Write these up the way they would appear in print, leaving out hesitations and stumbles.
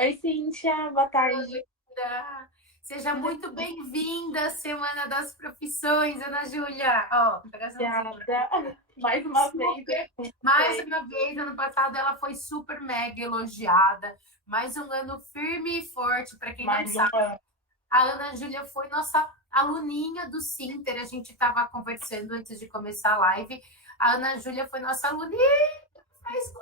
Oi, Cíntia, boa tarde. Linda. Seja Tudo muito bem? bem-vinda à Semana das Profissões, Ana Júlia. Ó, coraçãozinho pra Obrigada. Mais uma vez super. com Mais você. uma vez, ano passado ela foi super mega elogiada. Mais um ano firme e forte. Para quem não Mais um sabe, ano. a Ana Júlia foi nossa aluninha do Sinter. A gente estava conversando antes de começar a live. A Ana Júlia foi nossa aluninha. Faz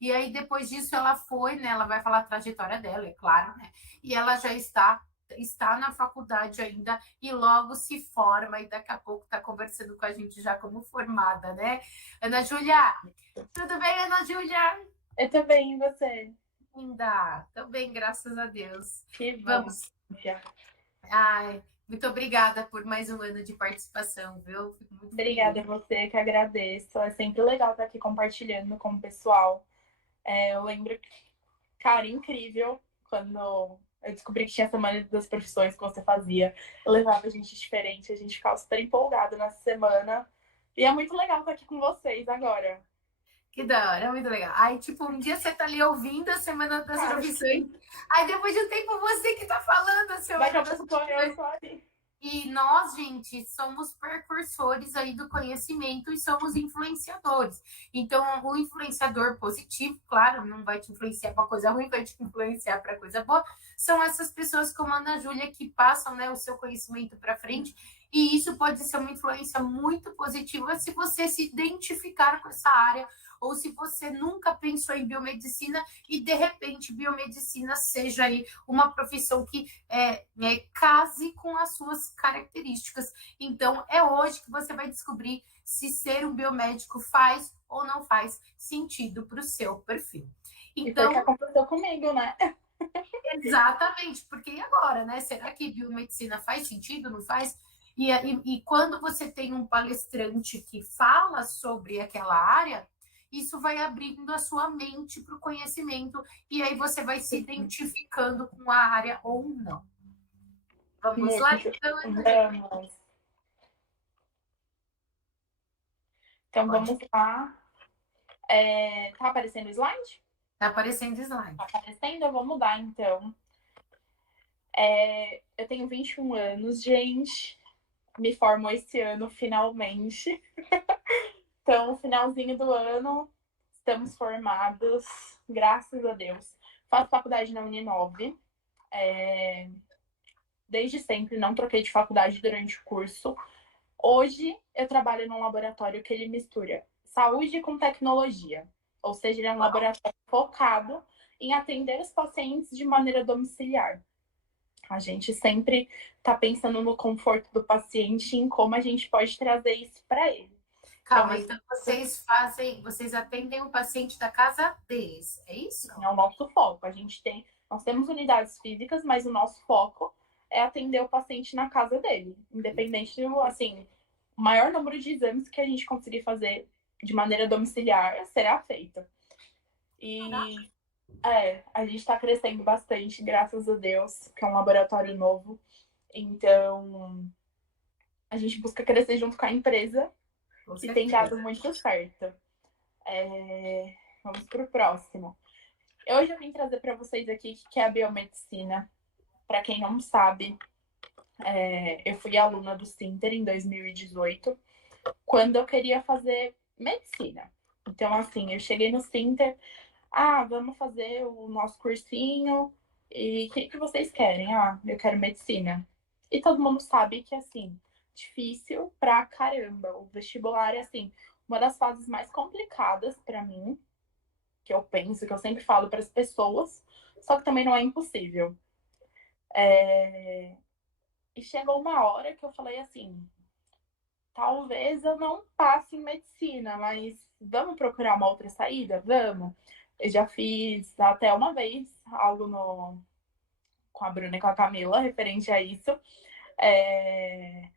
E aí, depois disso, ela foi, né? Ela vai falar a trajetória dela, é claro, né? E ela já está na faculdade ainda e logo se forma e daqui a pouco está conversando com a gente já como formada, né? Ana Júlia, tudo bem, Ana Júlia? Eu também, e você? Linda, também, graças a Deus. Que bom, Vamos. Cíntia. Ai, muito obrigada por mais um ano de participação, viu? Fico muito Obrigada feliz. a você, que agradeço. É sempre legal estar aqui compartilhando com o pessoal. Eu lembro, cara, incrível quando eu descobri que tinha a Semana das Profissões que você fazia. Eu levava gente diferente, a gente ficava super empolgado nessa semana. E é muito legal estar aqui com vocês agora. Que da hora, muito legal. Aí, tipo, um dia você tá ali ouvindo a Semana das Cara, Profissões, aí depois de um tempo você que tá falando a daqui Semana a das pouco sou eu Profissões. só ali. E nós, gente, somos precursores aí do conhecimento e somos influenciadores. Então, o influenciador positivo, claro, não vai te influenciar para coisa ruim, vai te influenciar para coisa boa. São essas pessoas como a Ana Júlia que passam, né, o seu conhecimento para frente. E isso pode ser uma influência muito positiva se você se identificar com essa área ou se você nunca pensou em biomedicina e de repente biomedicina seja aí uma profissão que case com as suas características. Então, é hoje que você vai descobrir se ser um biomédico faz ou não faz sentido para o seu perfil. E foi o que Então, aconteceu comigo, né? exatamente, porque e agora, né? Será que biomedicina faz sentido, não faz? E quando você tem um palestrante que fala sobre aquela área, isso vai abrindo a sua mente para o conhecimento, e aí você vai se identificando com a área ou não. Vamos lá, Muito. então, Ana Júlia? Vamos. Então Pode. vamos lá. Tá aparecendo o slide? Tá aparecendo slide. Tá aparecendo? Eu vou mudar então. Eu tenho 21 anos, gente. Me formo esse ano, finalmente. Então, finalzinho do ano, estamos formados, graças a Deus. Faço faculdade na Uninove. Desde sempre, não troquei de faculdade durante o curso. Hoje eu trabalho num laboratório que ele mistura saúde com tecnologia, ou seja, ele é um laboratório focado em atender os pacientes de maneira domiciliar. A gente sempre está pensando no conforto do paciente e em como a gente pode trazer isso para ele. Então, Calma, esse então vocês atendem o paciente da casa deles, é isso? é o nosso foco. Nós temos unidades físicas, mas o nosso foco é atender o paciente na casa dele, independente do, assim, o maior número de exames que a gente conseguir fazer de maneira domiciliar será feito. E a gente está crescendo bastante, graças a Deus, que é um laboratório novo. Então, a gente busca crescer junto com a empresa Com e tem dado certeza. muito certo. Vamos para o próximo. Hoje eu vim trazer para vocês aqui o que é a biomedicina. Para quem não sabe, eu fui aluna do Sinter em 2018, quando eu queria fazer medicina. Então, assim, eu cheguei no Sinter, vamos fazer o nosso cursinho, e o que vocês querem? Eu quero medicina. E todo mundo sabe que, assim, difícil pra caramba. O vestibular é, assim, uma das fases mais complicadas para mim, que eu penso, que eu sempre falo para as pessoas, só que também não é impossível. E chegou uma hora que eu falei assim: talvez eu não passe em medicina, mas vamos procurar uma outra saída? Vamos. Eu já fiz até uma vez algo com a Bruna e com a Camila referente a isso. É,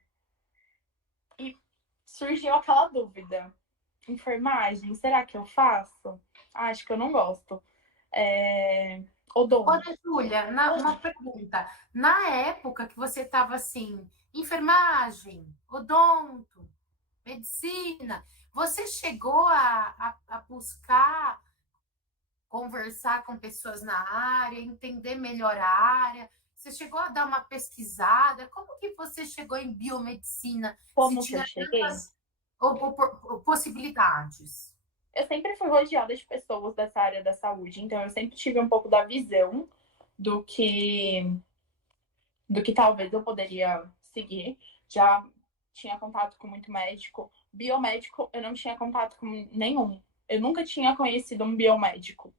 E surgiu aquela dúvida: enfermagem, será que eu faço? Acho que eu não gosto. É... Odonto. Olha, Júlia, uma pergunta. Na época que você estava assim, enfermagem, odonto, medicina, você chegou a buscar conversar com pessoas na área, entender melhor a área? Você chegou a dar uma pesquisada? Como que você chegou em biomedicina? Se Como que eu tinha cheguei? tantas possibilidades? Eu sempre fui rodeada de pessoas dessa área da saúde, então eu sempre tive um pouco da visão do que do que talvez eu poderia seguir. Já tinha contato com muito médico. Biomédico, eu não tinha contato com nenhum. Eu nunca tinha conhecido um biomédico.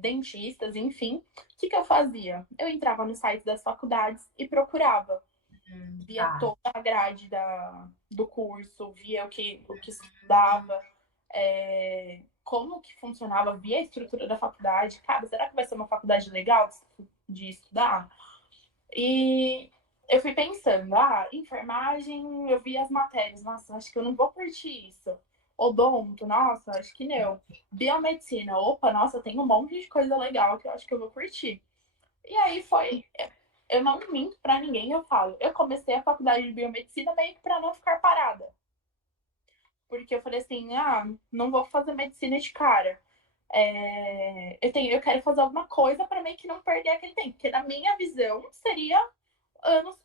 Dentistas, enfim. O que eu fazia? Eu entrava no site das faculdades e procurava. Via Tá. toda a grade do curso, via o que estudava, como que funcionava, via a estrutura da faculdade. Cara, será que vai ser uma faculdade legal de estudar? E eu fui pensando, enfermagem, eu vi as matérias, nossa, acho que eu não vou curtir isso. Odonto, nossa, acho que não. Biomedicina, opa, nossa, tem um monte de coisa legal que eu acho que eu vou curtir. E aí foi, eu não minto pra ninguém, eu falo, eu comecei a faculdade de biomedicina meio que pra não ficar parada. Porque eu falei assim, não vou fazer medicina de cara. Eu quero fazer alguma coisa para meio que não perder aquele tempo. Porque na minha visão seria anos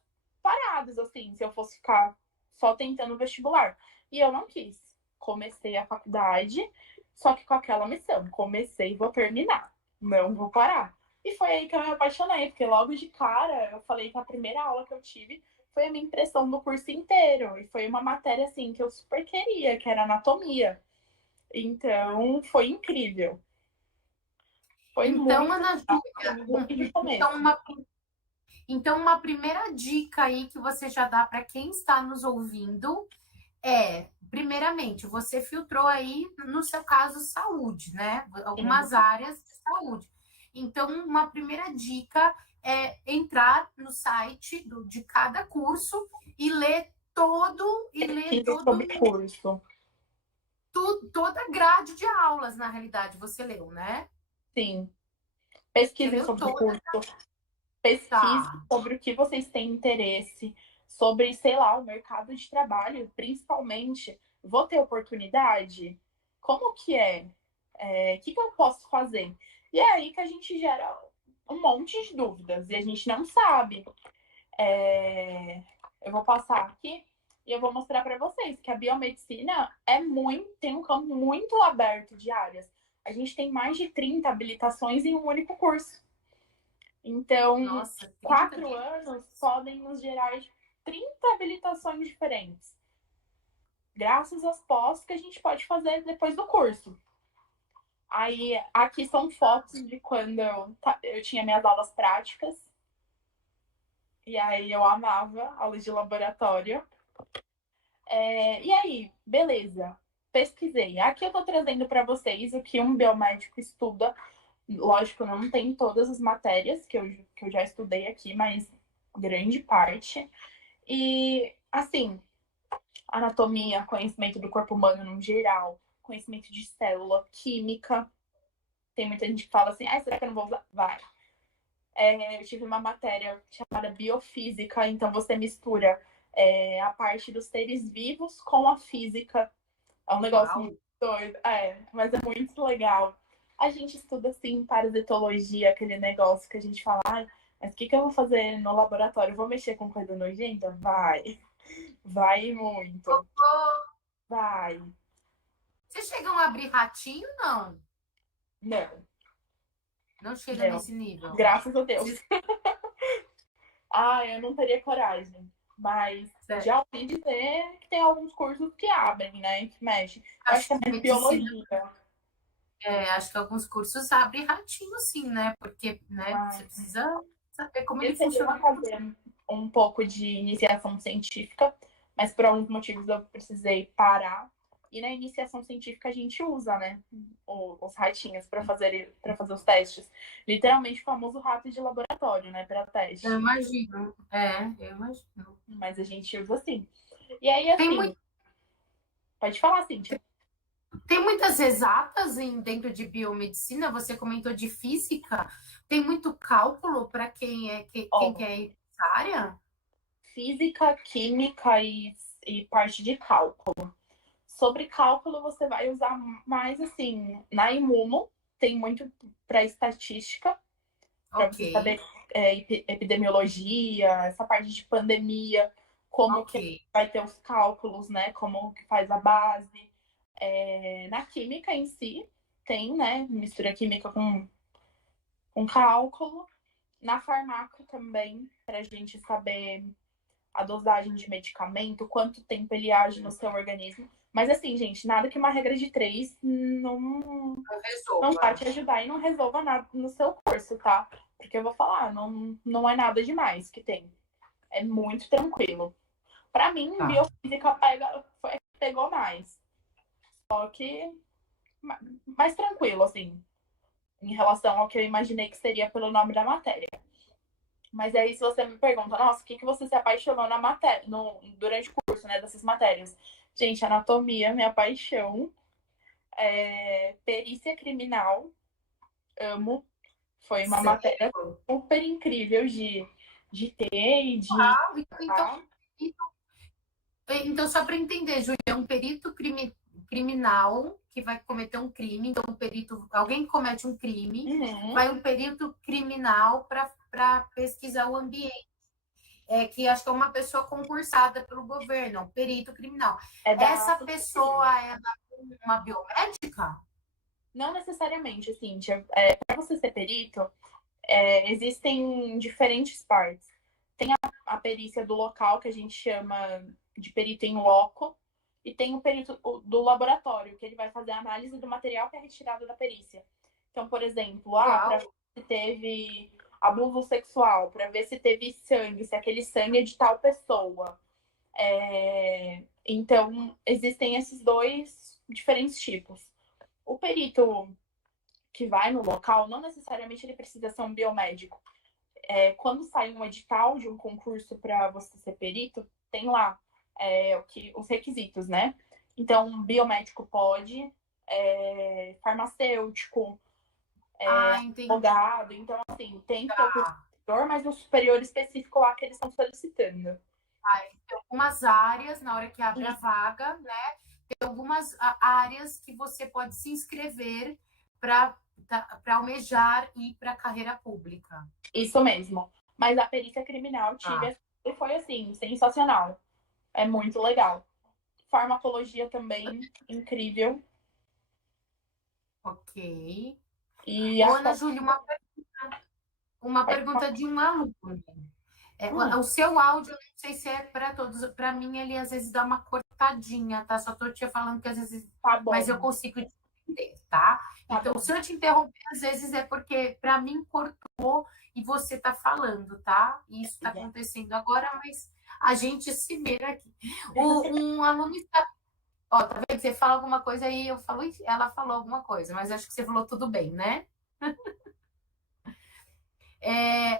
parados, assim, se eu fosse ficar só tentando vestibular. E eu não quis. Comecei a faculdade, só que com aquela missão. Comecei e vou terminar. Não vou parar. E foi aí que eu me apaixonei, porque logo de cara eu falei que a primeira aula que eu tive foi a minha impressão do curso inteiro. E foi uma matéria, assim, que eu super queria, que era anatomia. Então, foi incrível. Foi Então, muito Ana legal, Júlia, desde o começo. uma primeira dica aí que você já dá para quem está nos ouvindo primeiramente, você filtrou aí, no seu caso, saúde, né? Algumas Uhum. áreas de saúde. Então, uma primeira dica é entrar no site de cada curso e ler Pesquisa sobre curso. toda a grade de aulas, na realidade, você leu, né? Sim. Você Pesquise leu sobre o toda, curso. Pesquise tá? sobre o que vocês têm interesse. Sobre, sei lá, o mercado de trabalho, principalmente. Vou ter oportunidade? Como que é? O que eu posso fazer? E é aí que a gente gera um monte de dúvidas. E a gente não sabe. Eu vou passar aqui e eu vou mostrar para vocês que a biomedicina tem um campo muito aberto de áreas. A gente tem mais de 30 habilitações em um único curso. Então, Nossa, 30 4 anos podem nos gerar 30 habilitações diferentes, graças às pós que a gente pode fazer depois do curso. Aí, aqui são fotos de quando eu tinha minhas aulas práticas. E aí, eu amava aulas de laboratório. E aí, beleza. Pesquisei. Aqui eu tô trazendo para vocês o que um biomédico estuda. Lógico, não tem todas as matérias que eu já estudei aqui, mas grande parte. E, assim, anatomia, conhecimento do corpo humano no geral, conhecimento de célula, química. Tem muita gente que fala assim, será que eu não vou usar? Vai. Eu tive uma matéria chamada biofísica, então você mistura a parte dos seres vivos com a física. É um negócio Uau! muito doido, mas é muito legal. A gente estuda, assim, parasitologia, aquele negócio que a gente fala, mas o que eu vou fazer no laboratório? Vou mexer com coisa nojenta? Vai muito, vai. Vocês chegam a abrir ratinho? Não. Não, Não chega não, nesse nível. graças a Deus. Vocês- Eu não teria coragem, mas Sério. já ouvi dizer que tem alguns cursos que abrem, né, que mexem. Eu acho Acho que é que mais medicina. biologia. Acho que alguns cursos abrem ratinho, sim, né? Porque, né, você Mas precisa saber como eu ele cheguei funciona. a fazer um pouco de iniciação científica, mas por alguns motivos eu precisei parar. E na iniciação científica a gente usa, né, os ratinhos para fazer os testes. Literalmente o famoso rato de laboratório, né, para Eu teste. imagino. Eu imagino. Mas a gente usa assim. E aí, Tem, assim, mui- pode falar, Cíntia. tem muitas exatas dentro de biomedicina, você comentou de física. Tem muito cálculo para quem Ó, quer ir nessa área? física, química e parte de cálculo. Sobre cálculo, você vai usar mais assim na imuno. tem muito para estatística, para você saber epidemiologia, essa parte de pandemia, como que vai ter os cálculos, né? Como que faz a base. Na química em si, tem, né? Mistura química com cálculo. Na farmácia também, para a gente saber a dosagem de medicamento, quanto tempo ele age no seu organismo. Mas assim, gente, nada que uma regra de 3 não vai te ajudar e não resolva nada no seu curso, tá? Porque eu vou falar, não é nada demais que tem. É muito tranquilo. Para mim, biofísica pegou mais. Só que mais tranquilo, assim, em relação ao que eu imaginei que seria pelo nome da matéria. Mas aí, se você me pergunta, nossa, o que você se apaixonou na matéria, durante o curso, né, dessas matérias? Gente, anatomia, minha paixão. Perícia criminal, amo. Foi uma matéria super incrível de ter e de... Então, só para entender, Júlia, é um perito criminal que vai cometer um crime. Então, alguém que comete um crime, vai um perito criminal para pesquisar o ambiente. Que acho que é uma pessoa concursada pelo governo, um perito criminal. Essa pessoa é uma biomédica? Não necessariamente, assim, para você ser perito, existem diferentes partes. Tem a perícia do local, que a gente chama de perito em loco, e tem o perito do laboratório, que ele vai fazer a análise do material que é retirado da perícia. Então, por exemplo, para ver se teve abuso sexual, para ver se teve sangue, se aquele sangue é de tal pessoa. Então, existem esses dois diferentes tipos. O perito que vai no local, não necessariamente ele precisa ser um biomédico. Quando sai um edital de um concurso para você ser perito, tem lá os requisitos, né? Então, biomédico pode, farmacêutico, advogado. Então, assim, tem superior, mas no superior específico lá que eles estão solicitando. Tem algumas áreas, na hora que abre a vaga, né? Tem algumas áreas que você pode se inscrever para almejar ir para a carreira pública. Isso mesmo. Mas a perícia criminal e foi assim, sensacional. É muito legal. Farmacologia também, incrível. Ok. E Ana Júlia, uma pergunta de um aluno. O seu áudio, eu não sei se é para todos, para mim ele às vezes dá uma cortadinha, tá? Só tô te falando que às vezes. Tá bom. Mas eu consigo entender, tá? Então, se eu te interromper, às vezes é porque para mim cortou e você tá falando, tá? E isso tá acontecendo agora, mas a gente se vê aqui. Um aluno está. Ó, tá vendo? Você fala alguma coisa aí, eu falo, ela falou alguma coisa, mas acho que você falou tudo bem, né?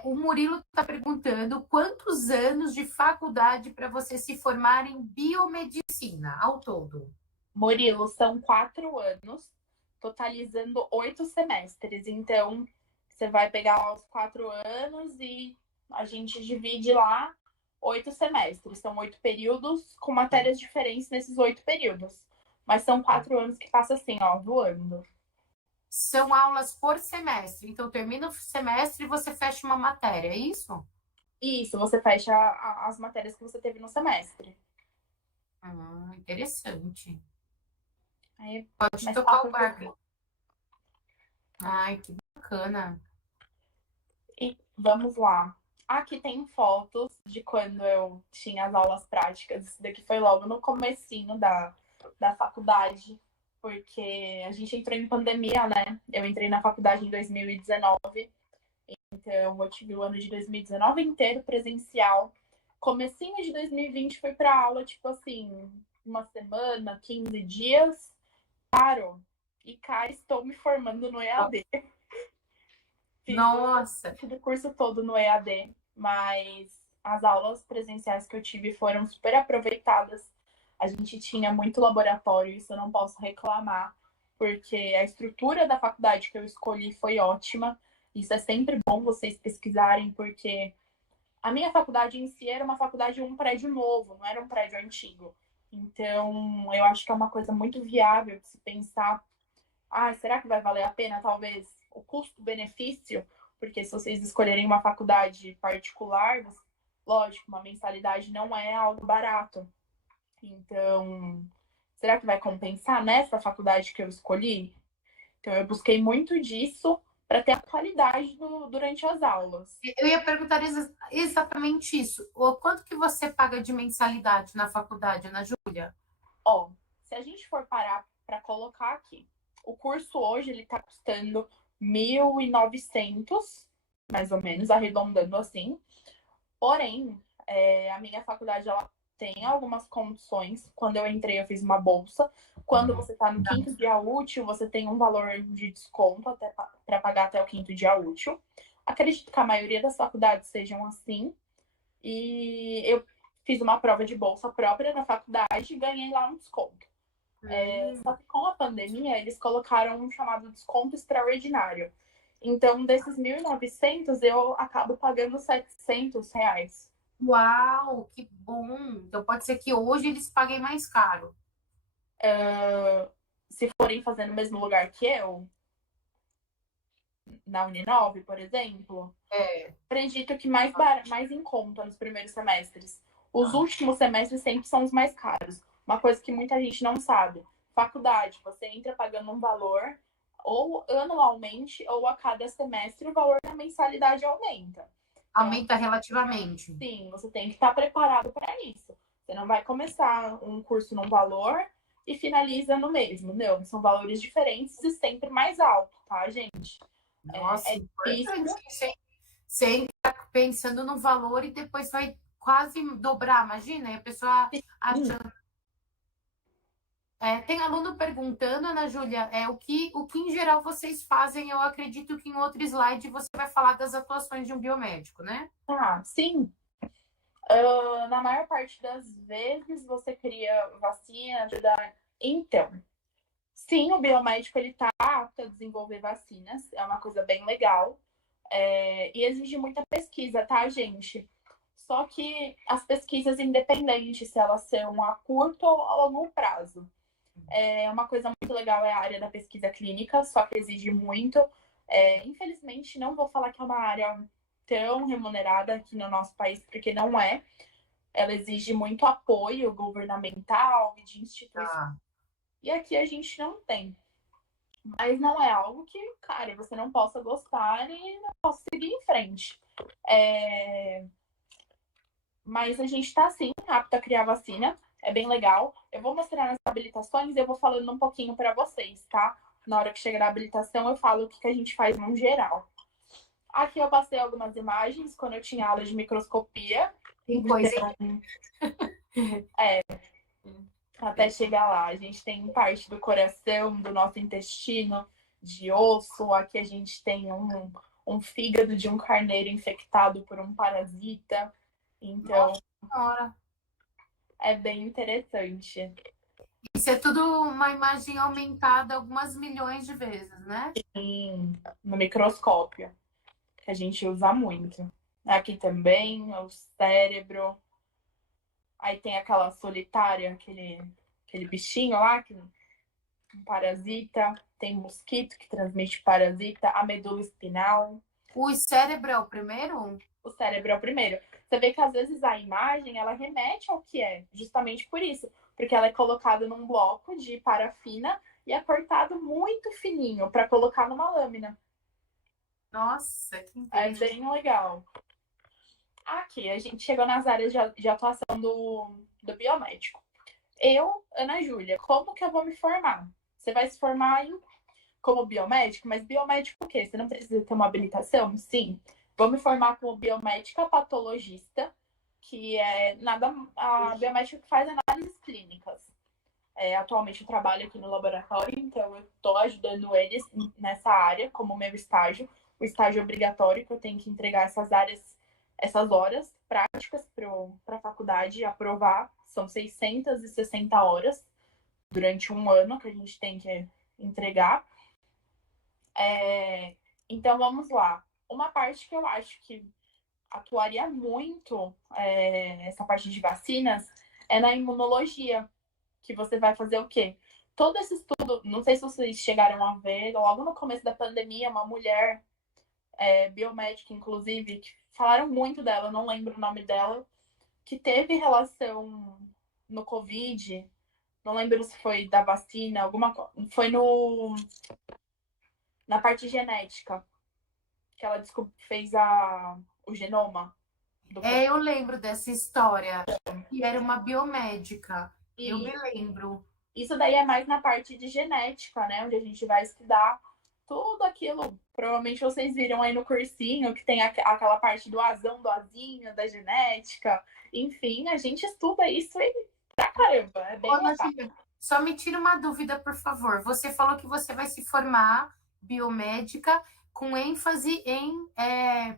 O Murilo está perguntando quantos anos de faculdade para você se formar em biomedicina ao todo? Murilo, são 4 anos, totalizando 8 semestres. Então, você vai pegar lá os 4 anos e a gente divide lá 8 semestres. São 8 períodos com matérias diferentes nesses 8 períodos. Mas são 4 anos que passa assim, ó, voando. São aulas por semestre. Então, termina o semestre e você fecha uma matéria, é isso? Isso, você fecha as matérias que você teve no semestre. Interessante. Aí, pode tocar o barco. Ai, que bacana. E vamos lá. Aqui tem fotos de quando eu tinha as aulas práticas. Isso daqui foi logo no comecinho da faculdade, porque a gente entrou em pandemia, né? Eu entrei na faculdade em 2019, então eu tive o ano de 2019 inteiro presencial. Comecinho de 2020 fui para aula, tipo assim, uma semana, 15 dias, parou. E cá estou me formando no EAD. Nossa! Fiz o curso todo no EAD, mas as aulas presenciais que eu tive foram super aproveitadas. A gente tinha muito laboratório, isso eu não posso reclamar, porque a estrutura da faculdade que eu escolhi foi ótima. Isso é sempre bom vocês pesquisarem, porque a minha faculdade em si era uma faculdade de um prédio novo, não era um prédio antigo. Então, eu acho que é uma coisa muito viável de se pensar ah, será que vai valer a pena, talvez, o custo-benefício? Porque se vocês escolherem uma faculdade particular, lógico, uma mensalidade não é algo barato. Então, será que vai compensar nessa faculdade que eu escolhi? Então, eu busquei muito disso para ter a qualidade durante as aulas. Eu ia perguntar exatamente isso. O quanto que você paga de mensalidade na faculdade, Ana Júlia? Ó, se a gente for parar para colocar aqui, o curso hoje ele está custando 1.900, mais ou menos, arredondando assim. Porém, a minha faculdade ela tem algumas condições. Quando eu entrei, eu fiz uma bolsa. Quando você está no quinto dia útil, você tem um valor de desconto para pagar até o quinto dia útil. Acredito que a maioria das faculdades sejam assim. E eu fiz uma prova de bolsa própria na faculdade e ganhei lá um desconto. Só que com a pandemia, eles colocaram um chamado desconto extraordinário. Então, desses 1.900, eu acabo pagando R$ 700. Uau, que bom! Então pode ser que hoje eles paguem mais caro. Se forem fazer no mesmo lugar que eu, na Uninove, por exemplo, acredito que mais em conta nos primeiros semestres. Os últimos semestres sempre são os mais caros. Uma coisa que muita gente não sabe. Faculdade, você entra pagando um valor, ou anualmente, ou a cada semestre, o valor da mensalidade aumenta. Então, Aumenta relativamente. sim, você tem que estar preparado para isso. Você não vai começar um curso num valor e finaliza no mesmo. Não, são valores diferentes e sempre mais alto, tá, gente? Nossa, Difícil. importante. Você entra pensando no valor e depois vai quase dobrar, imagina? E a pessoa achando. Tem aluno perguntando, Ana Júlia, o que em geral vocês fazem? Eu acredito que em outro slide você vai falar das atuações de um biomédico, né? Ah, sim. Na maior parte das vezes você cria vacina, ajuda. Então, sim, o biomédico ele está apto a desenvolver vacinas, é uma coisa bem legal. E exige muita pesquisa, tá, gente? Só que as pesquisas independentes, se elas são a curto ou a longo prazo. Uma coisa muito legal é a área da pesquisa clínica, só que exige muito. Infelizmente, não vou falar que é uma área tão remunerada aqui no nosso país, porque não é. Ela exige muito apoio governamental e de instituições. E aqui a gente não tem. Mas não é algo que, cara, você não possa gostar e não possa seguir em frente. Mas a gente está, sim, apto a criar vacina. É bem legal. Eu vou mostrar nas habilitações e eu vou falando um pouquinho para vocês, tá? Na hora que chegar a habilitação, eu falo o que a gente faz no geral. Aqui eu passei algumas imagens quando eu tinha aula de microscopia. Tem coisa. Então, até chegar lá. A gente tem parte do coração, do nosso intestino, de osso. Aqui a gente tem um fígado de um carneiro infectado por um parasita. Então, Nossa, é bem interessante. isso é tudo uma imagem aumentada algumas milhões de vezes, né? No microscópio, que a gente usa muito. Aqui também, o cérebro. Aí tem aquela solitária, aquele bichinho lá, um parasita. Tem mosquito que transmite parasita. A medula espinal. O cérebro é o primeiro? O cérebro é o primeiro. Você vê que às vezes a imagem, ela remete ao que é, justamente por isso. Porque ela é colocada num bloco de parafina e é cortado muito fininho para colocar numa lâmina. Nossa, que É interessante. bem legal. Aqui, a gente chegou nas áreas de atuação do biomédico. Eu, Ana Júlia, como que eu vou me formar? Você vai se formar como biomédico, mas biomédico o quê? Você não precisa ter uma habilitação? Sim. Vou me formar como biomédica patologista, que é nada. A biomédica que faz análises clínicas. Atualmente eu trabalho aqui no laboratório, então eu estou ajudando eles nessa área, como meu estágio. O estágio obrigatório, que eu tenho que entregar essas horas práticas para a faculdade aprovar. São 660 horas durante um ano que a gente tem que entregar. Então vamos lá. Uma parte que eu acho que atuaria muito essa parte de vacinas é na imunologia, que você vai fazer o quê? todo esse estudo, não sei se vocês chegaram a ver, logo no começo da pandemia, uma mulher biomédica, inclusive, que falaram muito dela, não lembro o nome dela, que teve relação no Covid, não lembro se foi da vacina, alguma coisa, foi na parte genética, que ela fez o genoma do corpo. Eu lembro dessa história, que era uma biomédica. Eu E me lembro. isso daí é mais na parte de genética, né? Onde a gente vai estudar tudo aquilo. Provavelmente vocês viram aí no cursinho que tem aquela parte do azão, do azinho, da genética. Enfim, a gente estuda isso pra caramba. É bem Ana legal. Júlia, só me tira uma dúvida, por favor. Você falou que você vai se formar biomédica com ênfase em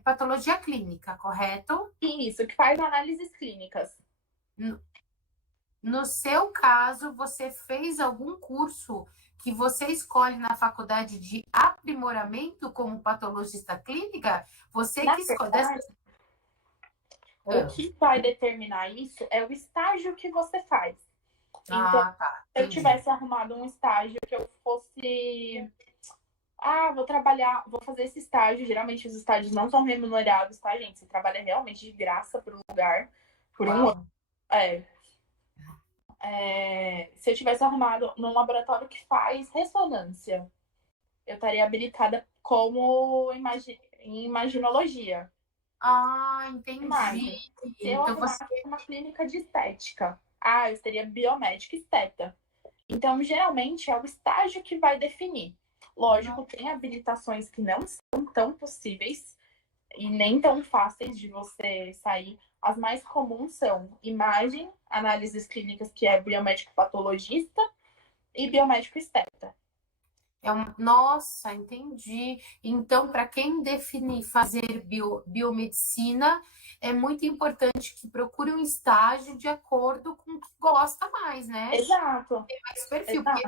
patologia clínica, correto? Isso, que faz análises clínicas. No seu caso, você fez algum curso que você escolhe na faculdade de aprimoramento como patologista clínica? Você Na que escolhe. verdade, o que vai determinar isso é o estágio que você faz. Então, Tá. se eu Entendi. tivesse arrumado um estágio que eu fosse. Vou trabalhar, vou fazer esse estágio. Geralmente os estágios não são remunerados, tá, gente? Você trabalha realmente de graça por um lugar, por um ano. Se eu tivesse arrumado num laboratório que faz ressonância, eu estaria habilitada como em imaginologia. Entendi. Imagem. Se eu Então arrumasse uma clínica de estética, eu seria biomédica esteta. Então, geralmente, é o estágio que vai definir. Lógico, tem habilitações que não são tão possíveis e nem tão fáceis de você sair. As mais comuns são imagem, análises clínicas, que é biomédico patologista, e biomédico esteta. Nossa, entendi. Então, para quem definir fazer biomedicina, é muito importante que procure um estágio de acordo com o que gosta mais, né? Exato. Tem mais perfil, porque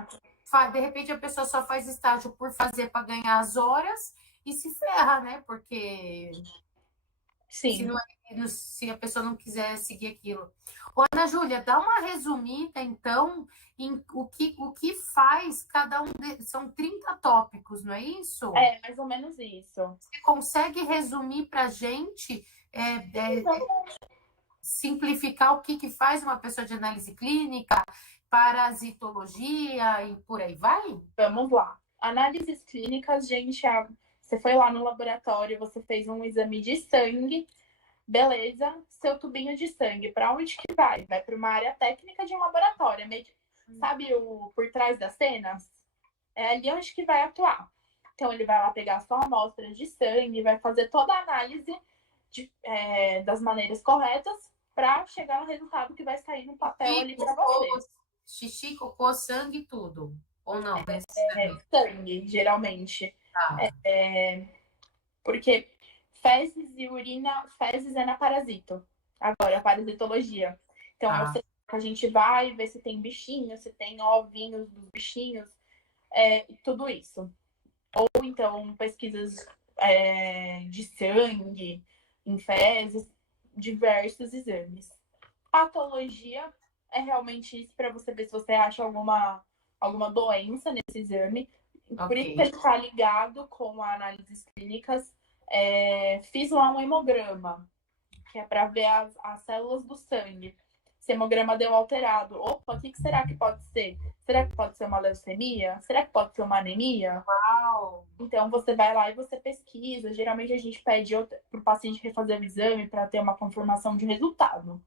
de repente a pessoa só faz estágio por fazer para ganhar as horas e se ferra, né? Porque Sim. se a pessoa não quiser seguir aquilo. Ô, Ana Júlia, dá uma resumida, então, em o que faz cada um são 30 tópicos, não é isso? É, mais ou menos isso. Você consegue resumir para a gente, simplificar o que faz uma pessoa de análise clínica, parasitologia e por aí vai? Vamos lá. Análises clínicas, gente, você foi lá no laboratório, você fez um exame de sangue, beleza, seu tubinho de sangue, para onde que vai? Vai para uma área técnica de um laboratório, meio que, sabe o por trás das cenas? É ali onde que vai atuar. Então, ele vai lá pegar só amostras de sangue, vai fazer toda a análise das maneiras corretas para chegar no resultado que vai sair no papel ali para você. Xixi, cocô, sangue, tudo. Ou não? Sangue, geralmente. Porque fezes e urina, fezes é na parasito. Agora, a parasitologia. Então, é o que a gente vai ver se tem bichinhos, se tem ovinhos dos bichinhos, tudo isso. Ou então, pesquisas de sangue, em fezes, diversos exames. Patologia é realmente isso para você ver se você acha alguma doença nesse exame. Por isso que ele está ligado com análises clínicas. Fiz lá um hemograma, que é para ver as células do sangue. Se o hemograma deu alterado, opa, o que será que pode ser? Será que pode ser uma leucemia? Será que pode ser uma anemia? Uau! Então você vai lá e você pesquisa. Geralmente a gente pede para o paciente refazer o exame para ter uma confirmação de resultado.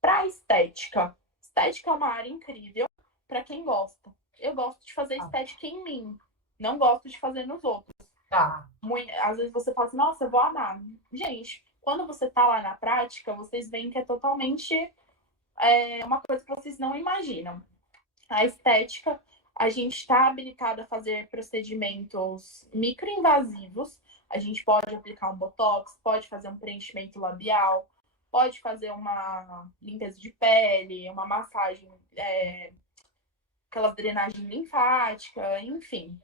Para estética. Estética é uma área incrível para quem gosta. Eu gosto de fazer estética em mim. Não gosto de fazer nos outros. Às vezes você fala assim, nossa, eu vou amar. Gente, quando você tá lá na prática, vocês veem que é totalmente uma coisa que vocês não imaginam. A estética, a gente está habilitado a fazer procedimentos microinvasivos. A gente pode aplicar um botox, pode fazer um preenchimento labial, pode fazer uma limpeza de pele, uma massagem, aquela drenagem linfática, enfim.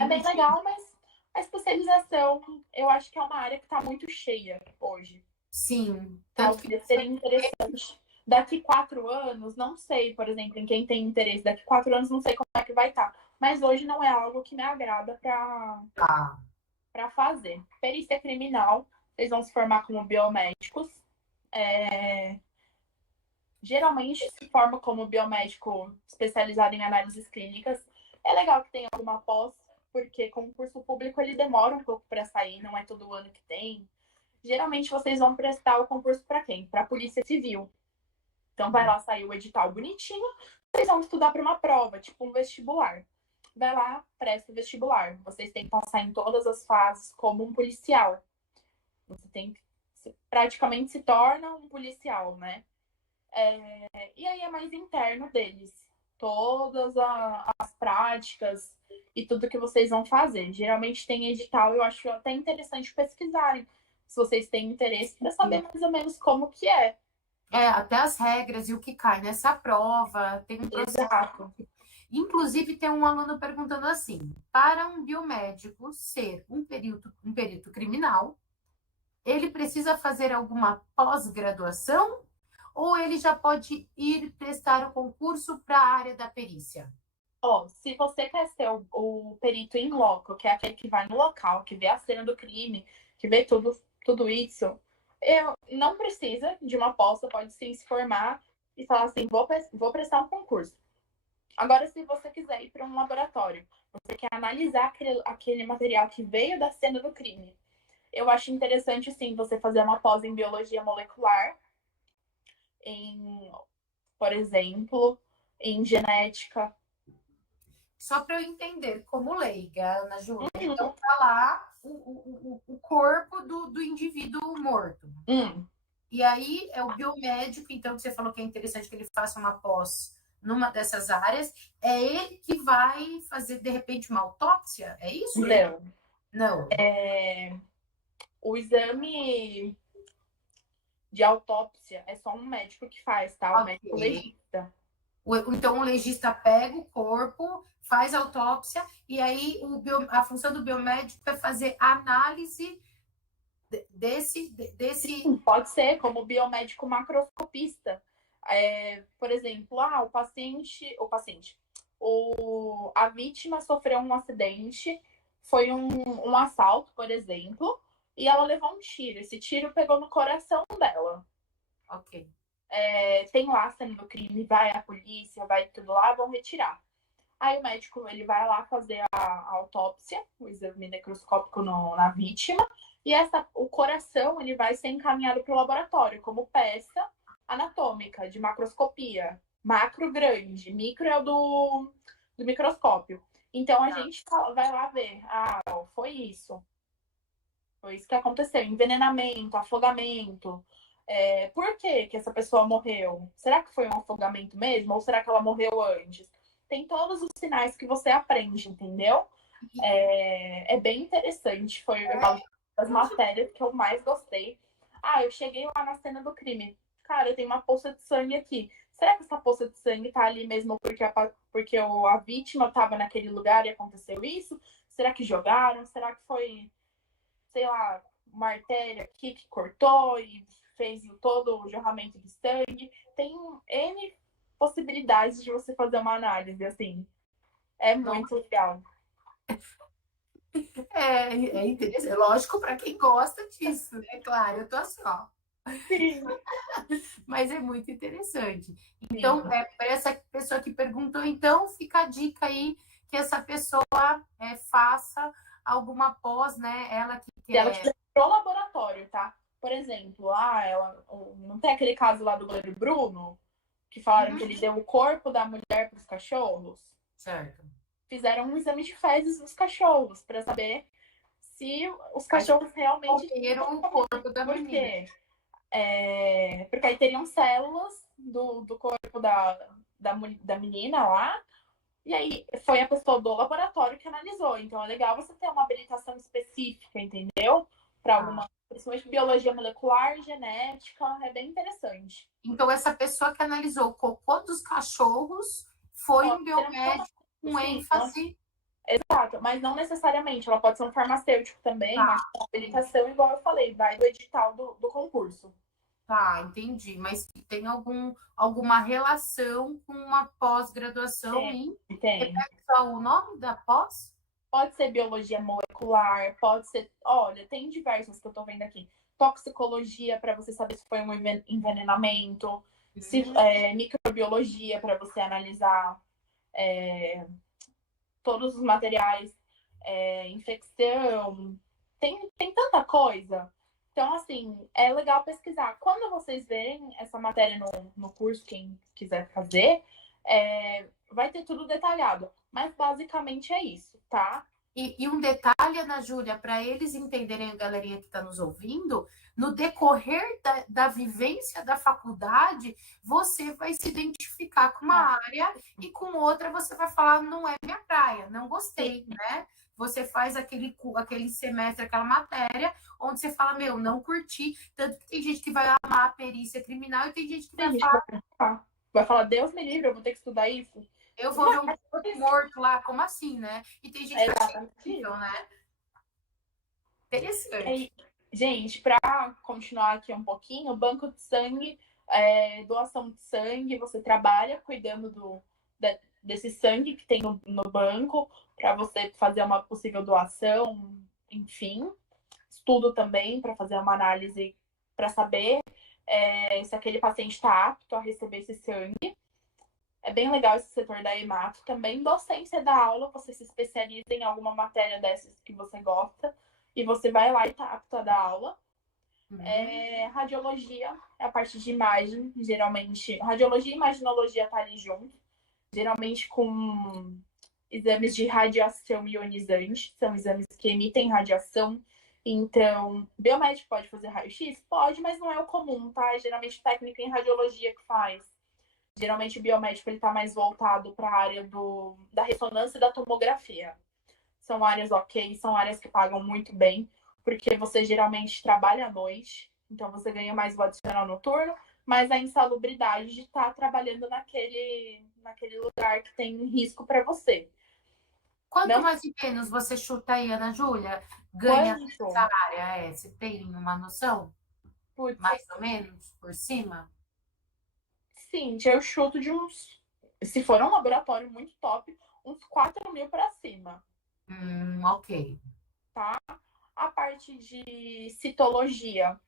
É bem legal, mas a especialização, eu acho que é uma área que está muito cheia hoje. Sim. Tanto que seria interessante Daqui 4 anos, não sei, por exemplo, em quem tem interesse, daqui 4 anos não sei como é que vai estar. Mas hoje não é algo que me agrada para fazer. Perícia criminal, vocês vão se formar como biomédicos. Geralmente se forma como biomédico especializado em análises clínicas. É legal que tenha alguma pós, porque concurso público ele demora um pouco para sair, não é todo ano que tem. Geralmente vocês vão prestar o concurso para quem? Para a Polícia Civil. Então vai lá sair o edital bonitinho, vocês vão estudar para uma prova, tipo um vestibular. Vai lá, presta o vestibular. Vocês têm que passar em todas as fases como um policial. Você tem que praticamente se torna um policial, né? E aí é mais interno deles. Todas as práticas e tudo que vocês vão fazer. Geralmente tem edital, eu acho até interessante pesquisarem, se vocês têm interesse, para saber mais ou menos como que é. Até as regras e o que cai nessa prova, tem um processo. Exato. Inclusive, tem um aluno perguntando assim: para um biomédico ser um perito criminal, ele precisa fazer alguma pós-graduação ou ele já pode ir prestar o concurso para a área da perícia? Se você quer ser o perito in loco, que é aquele que vai no local, que vê a cena do crime, que vê tudo isso, não precisa de uma pós, você pode sim se formar e falar assim, vou prestar um concurso. Agora, se você quiser ir para um laboratório, você quer analisar aquele material que veio da cena do crime, eu acho interessante, sim, você fazer uma pós em biologia molecular, por exemplo, em genética. Só para eu entender, como leiga, Ana Júlia, então tá lá o corpo do indivíduo morto. E aí é o biomédico, então, que você falou que é interessante que ele faça uma pós numa dessas áreas, é ele que vai fazer, de repente, uma autópsia? É isso? Não. O exame de autópsia é só um médico que faz, tá? O médico legista. Então, o legista pega o corpo, faz a autópsia, e aí a função do biomédico é fazer análise desse... Sim, pode ser, como biomédico macroscopista. Por exemplo, a vítima sofreu um acidente, foi um assalto, por exemplo, e ela levou um tiro. Esse tiro pegou no coração dela. Ok. Tem lá a cena do crime, vai a polícia, vai tudo lá, vão retirar. Aí o médico ele vai lá fazer a autópsia, o exame necroscópico na vítima, e o coração ele vai ser encaminhado para o laboratório como peça anatômica de macroscopia. Macro grande, micro é o do microscópio. Então a gente vai lá ver, foi isso. Foi isso que aconteceu, envenenamento, afogamento. Por que essa pessoa morreu? Será que foi um afogamento mesmo? Ou será que ela morreu antes? Tem todos os sinais que você aprende, entendeu? É bem interessante. Foi uma das matérias que eu mais gostei. Eu cheguei lá na cena do crime. Cara, eu tenho uma poça de sangue aqui. Será que essa poça de sangue tá ali mesmo porque a vítima estava naquele lugar e aconteceu isso? Será que jogaram? Será que foi, sei lá, uma artéria aqui que cortou e fez todo o jorramento de sangue? Tem N possibilidades de você fazer uma análise, assim. É muito legal. É interessante. Lógico, para quem gosta disso, né? Claro, eu tô assim, ó. Sim. Mas é muito interessante. Então, para essa pessoa que perguntou, então, fica a dica aí que essa pessoa faça alguma pós, né? Ela que quer. Ela estiver pro laboratório, tá? Por exemplo, não tem aquele caso lá do goleiro Bruno, que falaram que ele deu o corpo da mulher para os cachorros? Certo. Fizeram um exame de fezes dos cachorros para saber se os cachorros realmente comeram o corpo da menina. Por quê? Porque aí teriam células do corpo da menina lá, e aí foi a pessoa do laboratório que analisou. Então é legal você ter uma habilitação específica, entendeu? Para alguma, principalmente biologia molecular, genética, é bem interessante. Então essa pessoa que analisou o cocô dos cachorros foi um biomédico com ênfase. Exato, mas não necessariamente. Ela pode ser um farmacêutico também, mas com habilitação, igual eu falei, vai do edital do concurso. Tá, entendi. Mas tem alguma relação com uma pós-graduação em... Tem. Repete só o nome da pós? Pode ser biologia molecular, pode ser. Olha, tem diversos que eu tô vendo aqui. Toxicologia, para você saber se foi um envenenamento, se, microbiologia, para você analisar todos os materiais, infecção. Tem tanta coisa. Então, assim, é legal pesquisar. Quando vocês verem essa matéria no curso, quem quiser fazer, vai ter tudo detalhado. Mas basicamente é isso, tá? E um detalhe, Ana Júlia, para eles entenderem, a galerinha que está nos ouvindo, no decorrer da vivência da faculdade, você vai se identificar com uma área e com outra você vai falar, não é minha praia, não gostei, né? Você faz aquele semestre, aquela matéria, onde você fala, meu, não curti. Tanto que tem gente que vai amar a perícia criminal e tem gente que vai falar... Vai falar, Deus me livre, eu vou ter que estudar isso. Eu vou ver um corpo morto lá, como assim, né? E tem gente que acha incrível, né? Interessante. Gente, para continuar aqui um pouquinho, banco de sangue, doação de sangue, você trabalha cuidando desse sangue que tem no banco, para você fazer uma possível doação, enfim. Estudo também para fazer uma análise para saber se aquele paciente está apto a receber esse sangue. É bem legal esse setor da hemato também. Docência da aula, você se especializa em alguma matéria dessas que você gosta e você vai lá e tá apto a dar aula. Radiologia, é a parte de imagem, geralmente. Radiologia e imaginologia tá ali junto, geralmente com exames de radiação ionizante, são exames que emitem radiação. Então, biomédico pode fazer raio-x? Pode, mas não é o comum, tá? É geralmente técnica em radiologia que faz. Geralmente o biomédico está mais voltado para a área da ressonância e da tomografia. São áreas ok, são áreas que pagam muito bem, porque você geralmente trabalha à noite, então você ganha mais o adicional noturno, mas a insalubridade de estar trabalhando naquele lugar que tem risco para você. Quanto mais ou menos você chuta aí, Ana Júlia, ganha nessa área? Você tem uma noção? Mais ou menos, por cima? Sim, eu chuto de uns... Se for um laboratório muito top, uns 4 mil para cima. Ok. Tá? A parte de citologia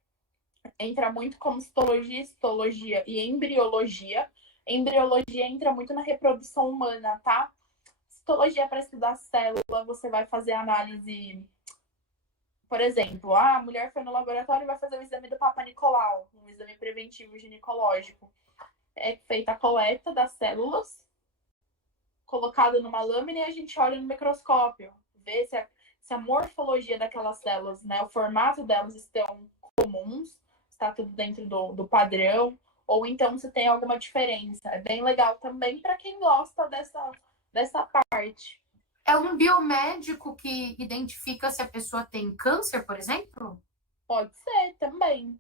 entra muito como citologia, histologia e embriologia. Embriologia entra muito na reprodução humana, tá? Citologia para estudar célula, você vai fazer análise, por exemplo, a mulher foi no laboratório e vai fazer o exame do Papa Nicolau, um exame preventivo ginecológico. É feita a coleta das células, colocada numa lâmina e a gente olha no microscópio, vê se a morfologia daquelas células, né, o formato delas estão comuns, está tudo dentro do padrão, ou então se tem alguma diferença. É bem legal também para quem gosta dessa parte. É um biomédico que identifica se a pessoa tem câncer, por exemplo? Pode ser também.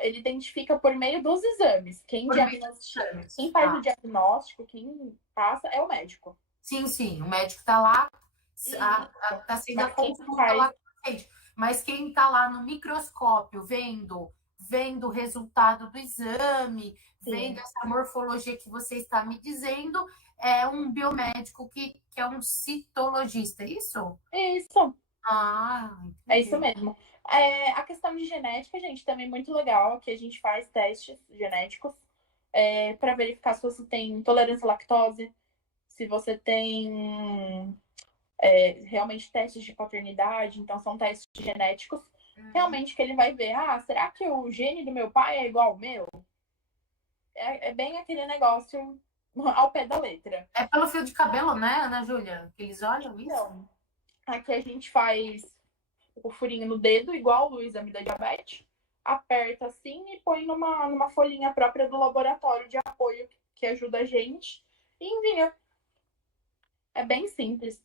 Ele identifica por meio dos exames. Quem faz o diagnóstico, quem passa é o médico. Sim, sim. O médico está lá, está sendo a consulta lá com o paciente. Mas quem está lá no microscópio vendo o resultado do exame, vendo essa morfologia que você está me dizendo, é um biomédico que é um citologista, é isso? Isso. Entendi. É isso mesmo. A questão de genética, gente, também é muito legal, que a gente faz testes genéticos para verificar se você tem intolerância à lactose, se você tem realmente testes de paternidade, então são testes genéticos, realmente que ele vai ver, será que o gene do meu pai é igual ao meu? É bem aquele negócio ao pé da letra. É pelo fio de cabelo, né, Ana Júlia? Que eles olham isso? Então, aqui a gente faz o furinho no dedo, igual o exame da diabetes, aperta assim e põe numa folhinha própria do laboratório de apoio que ajuda a gente e envia. É bem simples.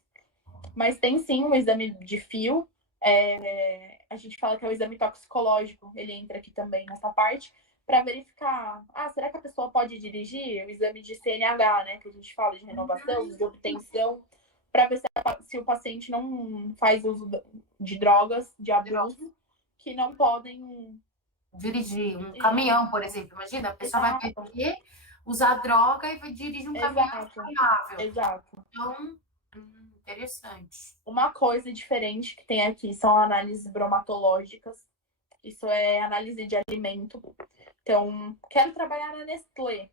Mas tem sim um exame de fio. A gente fala que é o exame toxicológico, ele entra aqui também nessa parte, para verificar, será que a pessoa pode dirigir? O exame de CNH, né, que a gente fala de renovação, de obtenção, para ver se o paciente não faz uso de drogas, de abuso, que não podem dirigir um caminhão, por exemplo. Imagina, a pessoa vai Exato, beber, usar droga e vai dirigir um caminhão exato, inflamável. exato. Então, interessante. Uma coisa diferente que tem aqui são análises bromatológicas. Isso é análise de alimento. Então, quero trabalhar na Nestlé.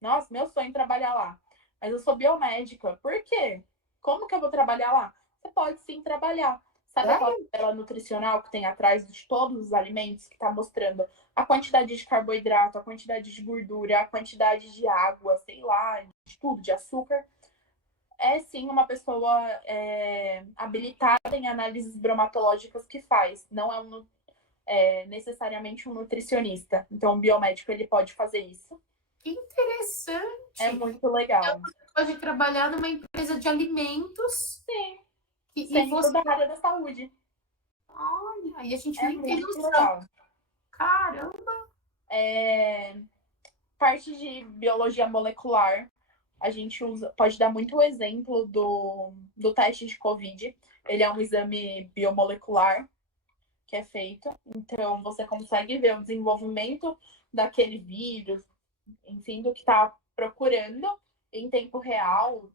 Nossa, meu sonho é trabalhar lá. Mas eu sou biomédica. Por quê? Como que eu vou trabalhar lá? Você pode sim trabalhar. Sabe aquela tabela nutricional que tem atrás de todos os alimentos, que está mostrando a quantidade de carboidrato, a quantidade de gordura, a quantidade de água, sei lá, de tudo, de açúcar? É sim uma pessoa habilitada em análises bromatológicas que faz. Não necessariamente um nutricionista. Então, o biomédico ele pode fazer isso. Que interessante. É muito legal. Você pode trabalhar numa empresa de alimentos. Sim. E Sendo você. da área da saúde. Olha, e a gente É nem tem muito noção. legal. Caramba! Parte de biologia molecular, a gente pode dar muito o exemplo do teste de Covid. Ele é um exame biomolecular que é feito. Então, você consegue ver o desenvolvimento daquele vírus, enfim, do que está procurando em tempo real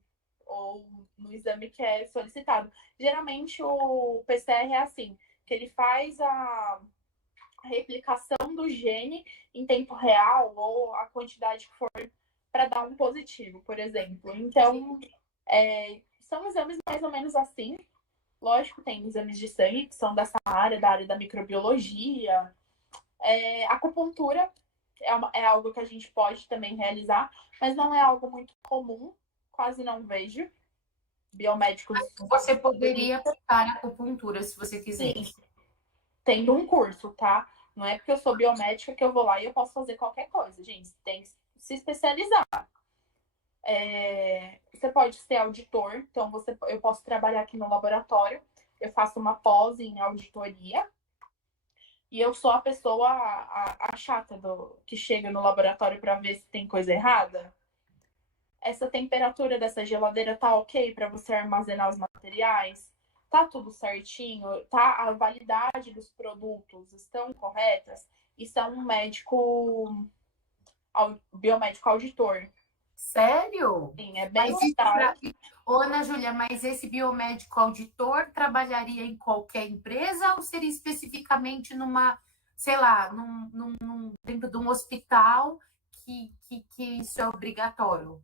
ou no exame que é solicitado. Geralmente, o PCR é assim, que ele faz a replicação do gene em tempo real ou a quantidade que for para dar um positivo, por exemplo. Então, são exames mais ou menos assim. Lógico, tem exames de sangue que são dessa área, da área da microbiologia. Acupuntura é algo que a gente pode também realizar, mas não é algo muito comum, quase não vejo. Biomédicos. Você poderia aplicar a acupuntura se você quisesse. Sim, tendo um curso, tá? Não é porque eu sou biomédica que eu vou lá e eu posso fazer qualquer coisa, gente. Tem que se especializar. Você pode ser auditor, então eu posso trabalhar aqui no laboratório. Eu faço uma pós em auditoria. E eu sou a pessoa, a chata que chega no laboratório para ver se tem coisa errada. Essa temperatura dessa geladeira tá ok para você armazenar os materiais? Tá tudo certinho? Tá, a validade dos produtos estão corretas? Isso é um médico, biomédico auditor. Sério? Sim, é bem Mas legal. Ô, Ana Júlia, mas esse biomédico auditor trabalharia em qualquer empresa ou seria especificamente numa, sei lá, dentro de um hospital que isso é obrigatório?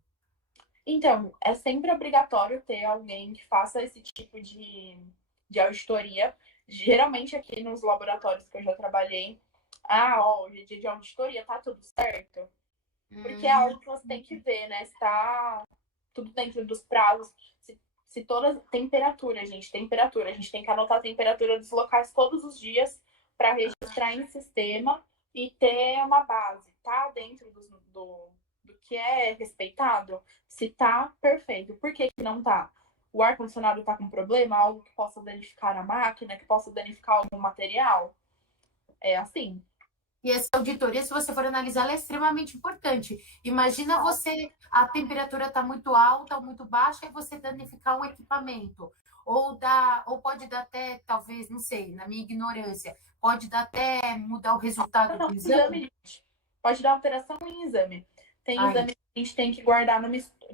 Então, é sempre obrigatório ter alguém que faça esse tipo de auditoria. Geralmente aqui nos laboratórios que eu já trabalhei, hoje é dia de auditoria, tá tudo certo? Porque é algo que você tem que ver, né? Se tá tudo dentro dos prazos. Se toda temperatura, gente, temperatura. A gente tem que anotar a temperatura dos locais todos os dias para registrar em sistema e ter uma base, tá? Dentro do que é respeitado, se tá perfeito. Por que que não tá? O ar-condicionado tá com problema, algo que possa danificar a máquina, que possa danificar algum material? É assim. E essa auditoria, se você for analisar, ela é extremamente importante. Imagina você, a temperatura está muito alta ou muito baixa e você danificar um equipamento. Ou pode dar até, talvez, não sei, na minha ignorância, pode dar até mudar o resultado do exame. Pode dar alteração em exame. Tem Ai, exame que a gente tem que guardar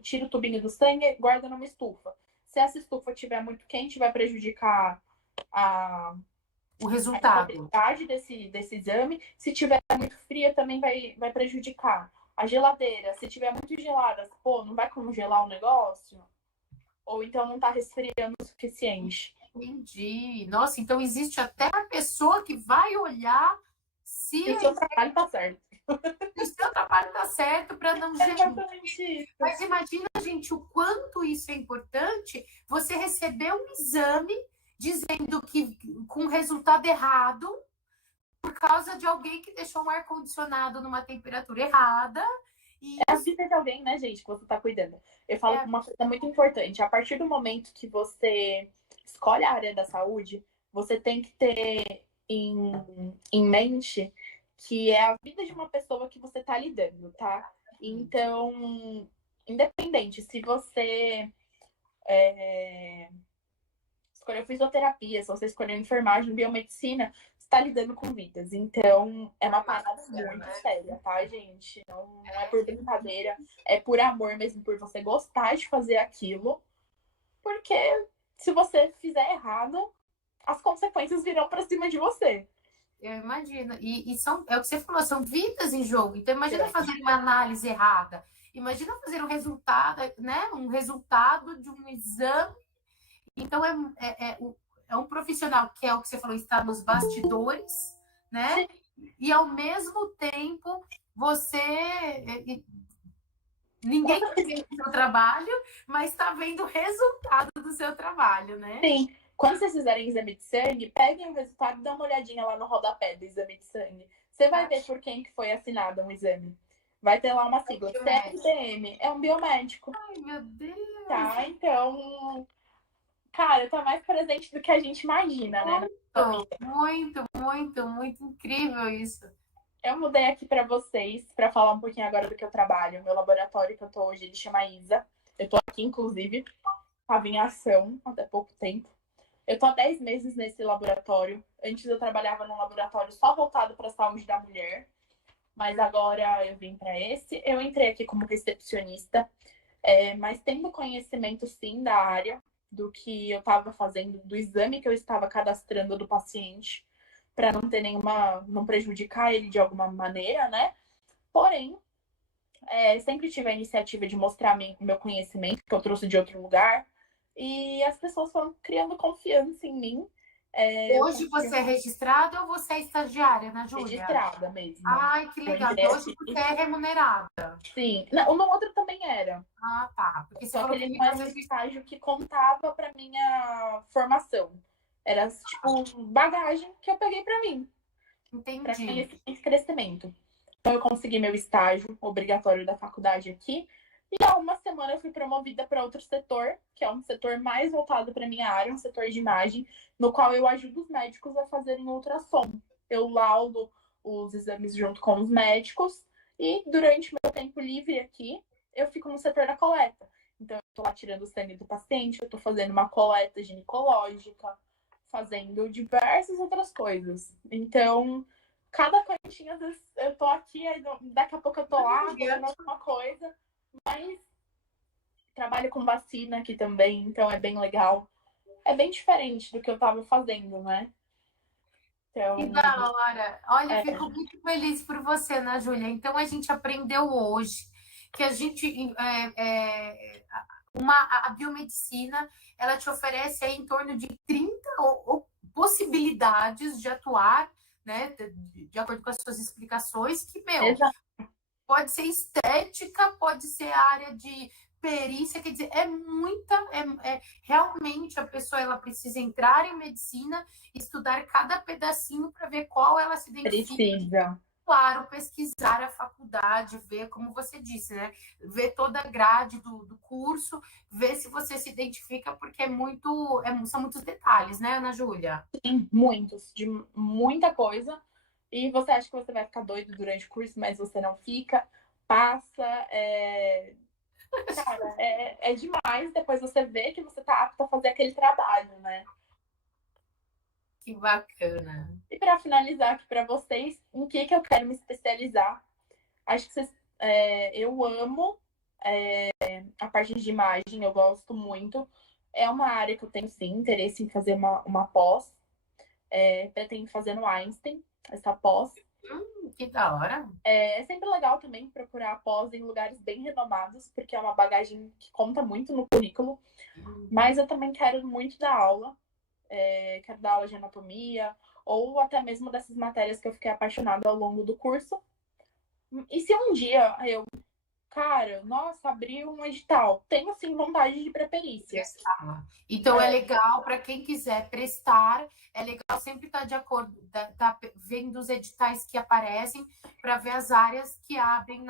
tira o tubinho do sangue e guarda numa estufa. Se essa estufa estiver muito quente, vai prejudicar a o a resultado. estabilidade desse exame. Se tiver muito fria, também vai prejudicar. A geladeira, se tiver muito gelada, pô, não vai congelar o negócio? Ou então não tá resfriando o suficiente. Entendi. Nossa, então existe até a pessoa que vai olhar se E o seu trabalho tá certo. o seu trabalho está certo para não É exatamente isso. Mas imagina, gente, o quanto isso é importante. Você receber um exame dizendo que com resultado errado por causa de alguém que deixou um ar-condicionado numa temperatura errada. E É a vida de alguém, né, gente, que você tá cuidando. Eu falo uma coisa muito importante. A partir do momento que você escolhe a área da saúde, você tem que ter em mente que é a vida de uma pessoa que você tá lidando, tá? Então, independente, se você escolheu fisioterapia, se você escolheu enfermagem, biomedicina, está lidando com vidas. Então, é uma parada muito séria, tá, gente? Não é por brincadeira, é por amor mesmo, por você gostar de fazer aquilo. Porque se você fizer errado, as consequências virão para cima de você. Eu imagino. E são, é o que você falou, são vidas em jogo. Então, imagina fazer uma análise errada. Imagina fazer um resultado, né? Um resultado de um exame. Então, é um profissional que é o que você falou, está nos bastidores, né? Sim. E ao mesmo tempo, você. Ninguém está vendo o seu trabalho, mas está vendo o resultado do seu trabalho, né? Sim. Quando vocês fizerem exame de sangue, peguem o resultado e dê uma olhadinha lá no rodapé do exame de sangue. Você vai ver por quem que foi assinado um exame. Vai ter lá uma sigla. CRBM. É um biomédico. Ai, meu Deus! Tá? Então, cara, tá mais presente do que a gente imagina, né? Muito incrível isso. Eu mudei aqui para vocês, para falar um pouquinho agora do que eu trabalho. Meu laboratório que eu tô hoje, ele chama ISA. Eu tô aqui, inclusive, estava em ação até pouco tempo. Eu tô há 10 meses nesse laboratório. Antes eu trabalhava num laboratório só voltado para a saúde da mulher, mas agora eu vim para esse. Eu entrei aqui como recepcionista, mas tendo conhecimento sim da área, do que eu estava fazendo, do exame que eu estava cadastrando do paciente, para não ter não prejudicar ele de alguma maneira, né? Porém, sempre tive a iniciativa de mostrar meu conhecimento, que eu trouxe de outro lugar, e as pessoas foram criando confiança em mim. Hoje você é registrada ou você é estagiária, né, Júlia? Registrada mesmo. Ai, que legal. Hoje você é remunerada. Sim. Não, no outro também era. Ah, tá. Porque só que ele não era um estágio que contava para minha formação. Era, tipo, bagagem que eu peguei para mim. Entendi. Para esse crescimento. Então, eu consegui meu estágio obrigatório da faculdade aqui. E há uma semana eu fui promovida para outro setor, que é um setor mais voltado para minha área, um setor de imagem, no qual eu ajudo os médicos a fazerem ultrassom. Eu laudo os exames junto com os médicos e durante meu tempo livre aqui, eu fico no setor da coleta. Então, eu estou lá tirando o sangue do paciente, eu estou fazendo uma coleta ginecológica, fazendo diversas outras coisas. Então, cada coisinha, às vezes eu tô aqui, aí daqui a pouco eu tô lá, fazendo alguma coisa, mas trabalho com vacina aqui também, então é bem legal. É bem diferente do que eu tava fazendo, né? Então, que da hora. Olha, fico muito feliz por você, Ana Júlia. Então, a gente aprendeu hoje que a gente... a biomedicina, ela te oferece aí em torno de 30 possibilidades de atuar, né? De acordo com as suas explicações, que, exato. pode ser estética, pode ser área de perícia, quer dizer, realmente a pessoa ela precisa entrar em medicina, estudar cada pedacinho para ver qual ela se identifica. Precisa. Claro, pesquisar a faculdade, ver, como você disse, né? Ver toda a grade do curso, ver se você se identifica, porque são muitos detalhes, né, Ana Júlia? Sim, muitos, de muita coisa. E você acha que você vai ficar doido durante o curso, mas você não fica, passa, cara, é demais. Depois você vê que você tá apto a fazer aquele trabalho, né? Que bacana. E para finalizar aqui para vocês, em que eu quero me especializar? Acho que eu amo a parte de imagem, eu gosto muito. É uma área que eu tenho, sim, interesse em fazer uma pós. Pretendo fazer no Einstein, essa pós. Que da hora. É sempre legal também procurar pós em lugares bem renomados, porque é uma bagagem que conta muito no currículo. Mas eu também quero muito dar aula. Quero dar aula de anatomia, ou até mesmo dessas matérias que eu fiquei apaixonada ao longo do curso. E se um dia cara, nossa, abriu um edital, tenho sim vontade de ir para perícia. Então é legal para quem quiser prestar, é legal sempre estar de acordo, tá vendo os editais que aparecem para ver as áreas que abrem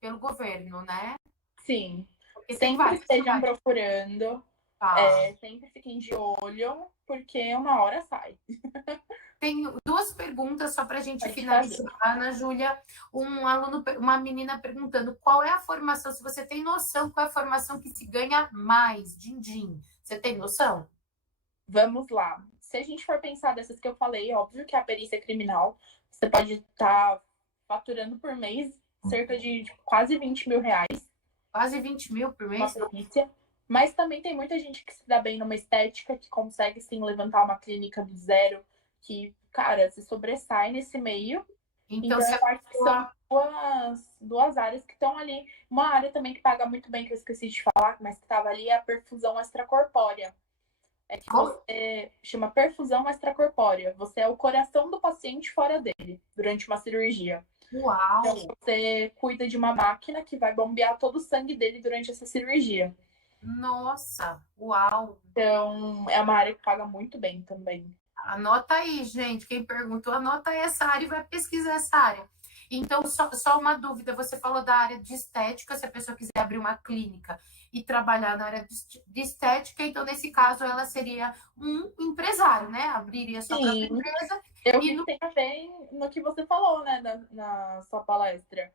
pelo governo, né? Sim. Porque sempre estejam procurando. Sempre fiquem de olho, porque uma hora sai. Tenho duas perguntas só para a gente finalizar, Ana Júlia. Uma menina perguntando qual é a formação, se você tem noção qual é a formação que se ganha mais, din-din. Você tem noção? Vamos lá. se a gente for pensar dessas que eu falei, óbvio que a perícia criminal, você pode estar faturando por mês cerca de quase 20 mil reais. Quase 20 mil por Uma mês? perícia. Mas também tem muita gente que se dá bem numa estética, que consegue sim levantar uma clínica do zero, que, cara, se sobressai nesse meio. Então, Então, se a eu acho que são pessoa... duas áreas que estão ali. Uma área também que paga muito bem, que eu esqueci de falar, mas que estava ali, é a perfusão extracorpórea. É que Como? você chama perfusão extracorpórea. Você é o coração do paciente fora dele, durante uma cirurgia. Uau! Então, você cuida de uma máquina que vai bombear todo o sangue dele durante essa cirurgia. Nossa! Uau! Então, é uma área que paga muito bem também. Anota aí, gente. Quem perguntou, anota aí essa área e vai pesquisar essa área. Então, só uma dúvida: você falou da área de estética, se a pessoa quiser abrir uma clínica e trabalhar na área de estética, então, nesse caso, ela seria um empresário, né? Abriria sua própria Sim, empresa eu e vi que no... tem a ver no que você falou, né, na sua palestra.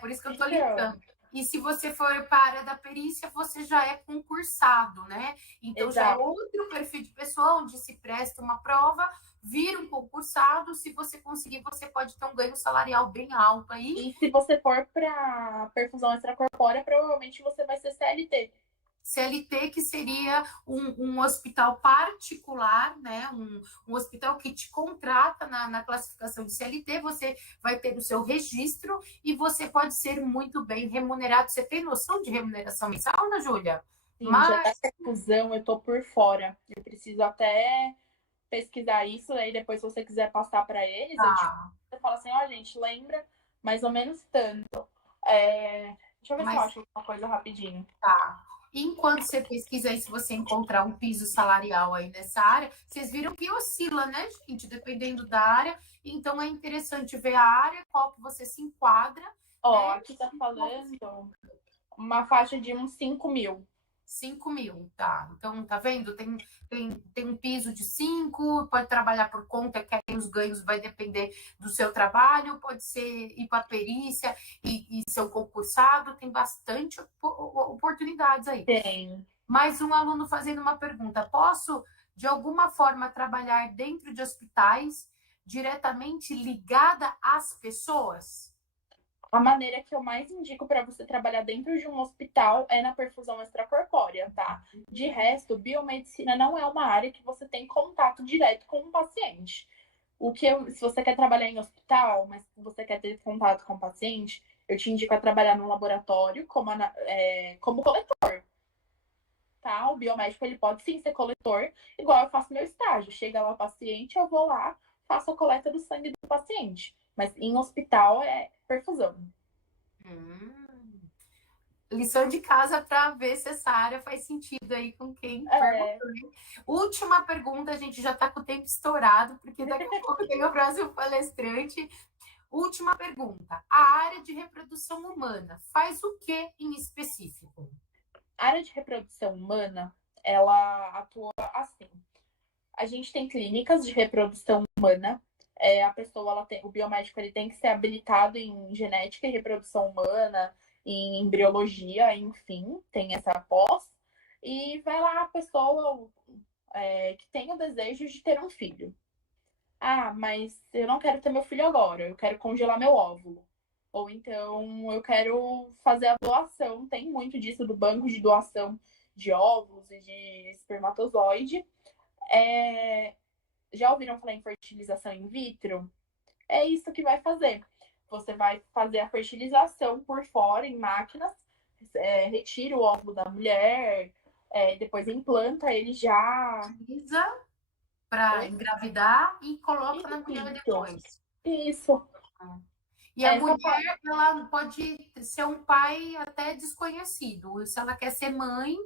por isso que eu tô Então, linkando. E se você for para a área da perícia, você já é concursado, né? Então já é exato. outro perfil de pessoa, onde se presta uma prova, vira um concursado. Se você conseguir, você pode ter um ganho salarial bem alto aí. E se você for para perfusão extracorpórea, provavelmente você vai ser CLT. CLT, que seria um hospital particular, né? Um hospital que te contrata na classificação de CLT, você vai ter o seu registro e você pode ser muito bem remunerado. Você tem noção de remuneração mensal, Ana Júlia? Sim, já da Mas, perfusão eu tô por fora. Eu preciso até pesquisar isso, aí depois se você quiser passar para eles, tá, você fala assim, ó, gente, lembra mais ou menos tanto. Deixa eu ver se eu mas acho uma coisa rapidinho. tá. Enquanto você pesquisa aí, se você encontrar um piso salarial aí nessa área, vocês viram que oscila, né, gente? Dependendo da área. Então, é interessante ver a área, qual que você se enquadra, Ó, né? aqui tá falando uma faixa de uns 5 mil. 5 mil, tá? Então, tá vendo? Tem um piso de 5, pode trabalhar por conta, que aí os ganhos vai depender do seu trabalho, pode ser ir para perícia e ser um concursado, tem bastante oportunidades aí. Tem. Mais um aluno fazendo uma pergunta: posso, de alguma forma, trabalhar dentro de hospitais diretamente ligada às pessoas? A maneira que eu mais indico para você trabalhar dentro de um hospital é na perfusão extracorpórea, tá? De resto, biomedicina não é uma área que você tem contato direto com o paciente. Se você quer trabalhar em hospital, mas se você quer ter contato com o paciente, eu te indico a trabalhar no laboratório como coletor, tá? O biomédico ele pode sim ser coletor, igual eu faço meu estágio. Chega lá o paciente, eu vou lá, faço a coleta do sangue do paciente. Mas em hospital é perfusão. Hum. Lição de casa para ver se essa área faz sentido aí com quem É, perguntou. Última pergunta, a gente já está com o tempo estourado, porque daqui a pouco tem o próximo palestrante. Última pergunta. A área de reprodução humana faz o que em específico? a área de reprodução humana, ela atua assim. A gente tem clínicas de reprodução humana. A pessoa, o biomédico, ele tem que ser habilitado em genética e reprodução humana, em embriologia, enfim, tem essa pós. E vai lá a pessoa que tem o desejo de ter um filho. Ah, mas eu não quero ter meu filho agora, eu quero congelar meu óvulo. Ou então eu quero fazer a doação. Tem muito disso do banco de doação de óvulos e de espermatozoide. É, Já ouviram falar em fertilização in vitro? É isso que vai fazer. Você vai fazer a fertilização por fora em máquinas, retira o óvulo da mulher, depois implanta ele já. Utiliza para Oi? engravidar e coloca na mulher Isso, depois. isso. E a Essa mulher, ela pode ser um pai até desconhecido. Se ela quer ser mãe,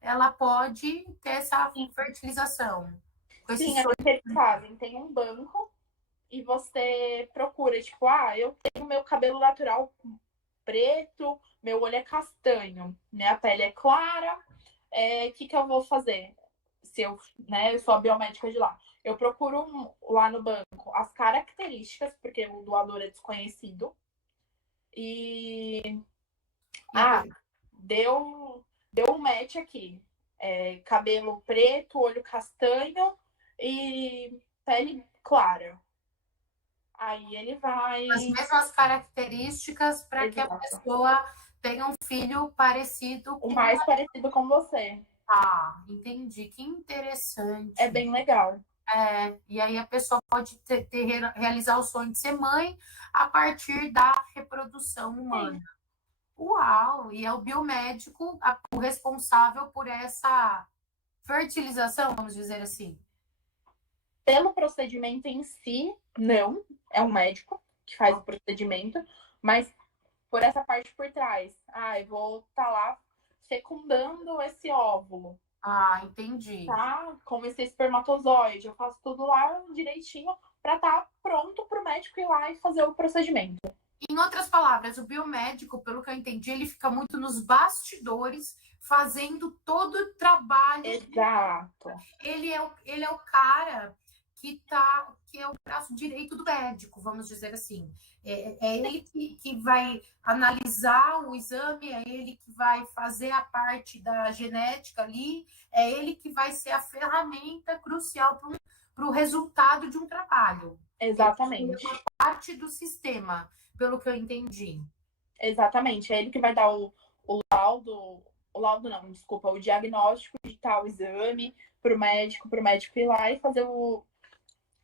ela pode ter essa fertilização. Com esse sim, é o sonho. que eles fazem. Tem um banco e você procura, tipo, eu tenho meu cabelo natural preto, meu olho é castanho, minha pele é clara, que eu vou fazer? Se eu, né, eu sou a biomédica de lá. Eu procuro lá no banco as características, porque o doador é desconhecido. E E a ah, pessoa, deu um match aqui. Cabelo preto, olho castanho, e pele clara. Aí ele vai. As mesmas características para que a Exato. pessoa tenha um filho parecido O com. mais parecido com você. Ah, entendi. Que É interessante. bem legal. E aí a pessoa pode realizar o sonho de ser mãe a partir da reprodução humana. Sim. Uau! E é o biomédico o responsável por essa fertilização, vamos dizer assim. Pelo procedimento em si, não. É um médico que faz o procedimento, mas por essa parte por trás. Ah, eu vou estar lá fecundando esse óvulo, Ah, entendi. tá? Com esse espermatozoide. Eu faço tudo lá direitinho para estar pronto para o médico ir lá e fazer o procedimento. Em outras palavras, o biomédico, pelo que eu entendi, ele fica muito nos bastidores, fazendo todo o trabalho. Exato. Ele é o cara que é o braço direito do médico, vamos dizer assim. É ele que vai analisar o exame, é ele que vai fazer a parte da genética ali, é ele que vai ser a ferramenta crucial para o resultado de um trabalho. Exatamente. Ele é uma parte do sistema, pelo que eu entendi. Exatamente. É ele que vai dar o laudo. O laudo não, desculpa, o diagnóstico de tal exame para o médico ir lá e fazer o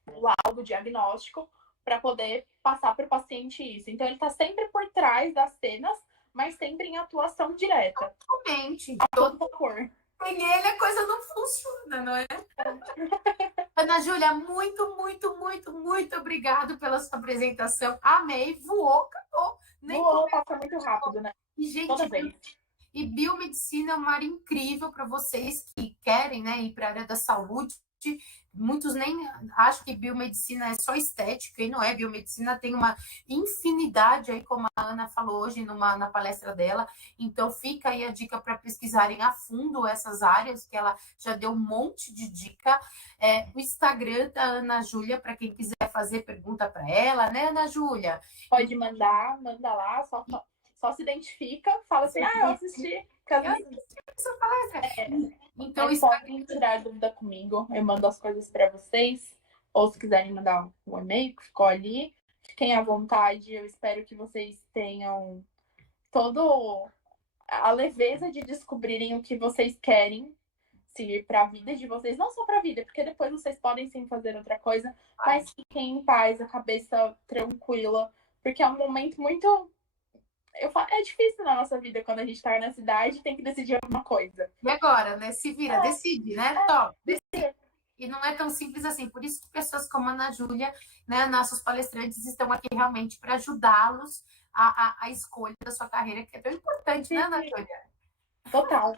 laudo diagnóstico para poder passar para o paciente isso. Então ele está sempre por trás das cenas, mas sempre em atuação direta. Totalmente. A todo vapor. Sem ele a coisa não funciona, não é? Ana Júlia, muito, muito, muito, muito obrigado pela sua apresentação. Amei, voou, acabou. Voou, passa muito rápido, né? E, gente, Toda vez. E biomedicina é uma área incrível para vocês que querem, né, ir para a área da saúde. Muitos nem acham que biomedicina é só estética, e não é. Biomedicina tem uma infinidade, aí, como a Ana falou hoje na palestra dela. Então, fica aí a dica para pesquisarem a fundo essas áreas, que ela já deu um monte de dica. O Instagram da Ana Júlia, para quem quiser fazer pergunta para ela, né, Ana Júlia? Pode mandar, manda lá, só se identifica, fala assim, eu assisti. Essa palestra. Então, podem tirar dúvida comigo, eu mando as coisas para vocês, ou se quiserem mandar um e-mail que ficou ali, fiquem à vontade, eu espero que vocês tenham todo a leveza de descobrirem o que vocês querem seguir para a vida de vocês, não só para a vida, porque depois vocês podem sim fazer outra coisa, mas fiquem em paz, a cabeça tranquila, porque é um momento muito é difícil na nossa vida quando a gente tá na cidade e tem que decidir alguma coisa. E agora, né? Se vira, decide, né? Top, decide. E não é tão simples assim. Por isso que pessoas como a Ana Júlia, né, nossos palestrantes, estão aqui realmente para ajudá-los a escolha da sua carreira, que é tão importante, né, Ana Júlia? Total.